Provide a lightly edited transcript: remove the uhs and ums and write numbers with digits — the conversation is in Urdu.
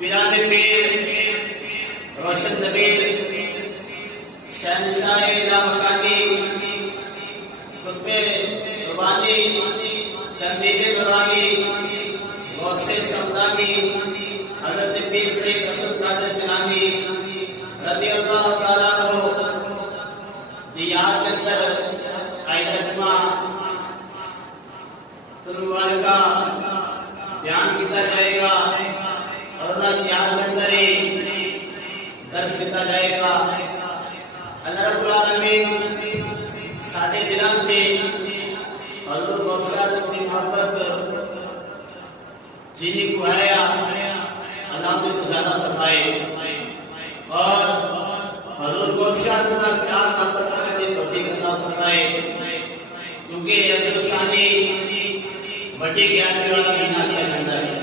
پیران پیر روشن ضمیر شہنشاہ لامکانی قطب ربانی تنویر نورانی غوث شمدانی حضرت پیر سید عبدالقادر جیلانی رضی اللہ تعالیٰ عنہ دیار کے اندر قائدہ جمعہ طلوع کا بیان کیا جائے گا اور نہ دیار کے اندر ہی درس کیا جائے گا۔ اللہ رب العالمین ساڑھے دلان سے حضور بخشاد کی محبت جنہی کو آیا اللہ نے تو زیادہ فرمائے اور حضور بخشاد کا پیار محبت کرنے توفیق عطا فرمائے، کیونکہ یہ ثانی بڑی گیارہویں والا مہینہ کے اندر ہے۔